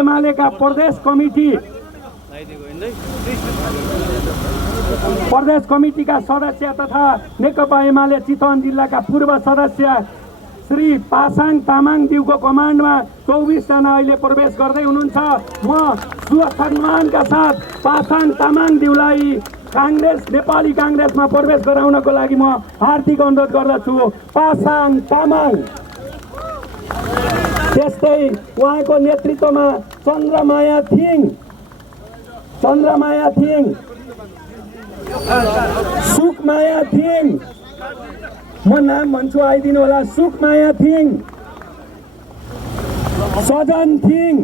एमालेका प्रदेश कमिटीका सदस्य तथा नेकपा एमाले चितवन जिल्लाका पूर्व सदस्य श्री पासाङ तामाङज्यूको कमान्डमा 24 जना अहिले प्रवेश गर्दै हुनुहुन्छ। म सुसम्मानका साथ पासाङ तामाङज्यूलाई कांग्रेस नेपाली कांग्रेसमा प्रवेश गराउनको लागि म हार्दिक अनुरोध गर्दछु। पासाङ तामाङ। त्यस्तै उहाँको नेतृत्वमा चन्द्रमाया थिङ, सुकमाया थिङ, म नाम भन्छु आइदिनु होला। सुकमाया थिङ, सजन थिङ,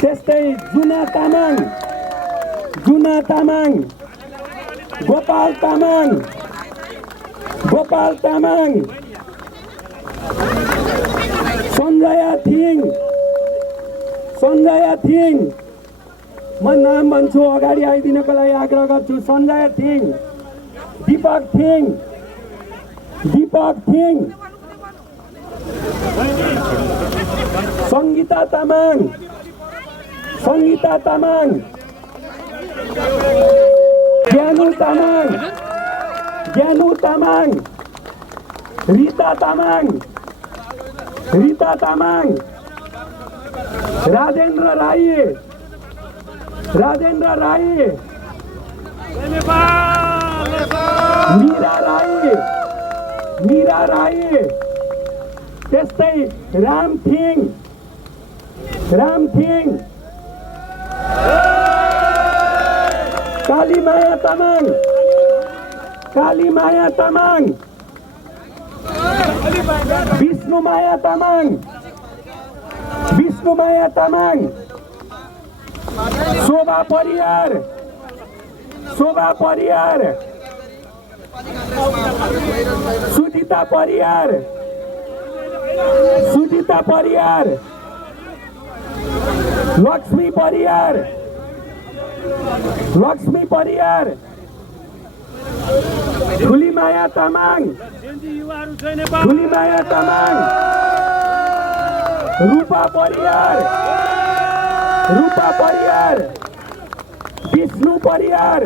त्यस्तै जुना तामाङ, गोपाल तामाङ, सञ्जय थिङ, म नाम भन्छु अगाडि आइदिनको लागि आग्रह गर्छु। सञ्जय थिङ, दीपक थिङ, सङ्गीता तामाङ, ज्ञानु तामाङ, रीता तामाङ, राजेन्द्र राई, मीरा राई, त्यस्तै राम थिङ, कालीमाया तामाङ, विष्णुमाया तामाङ, शोभा परियार, सुजिता परियार, लक्ष्मी परियार, ठुलीमाया तामाङ, रूपा परियार, विष्णु परियार,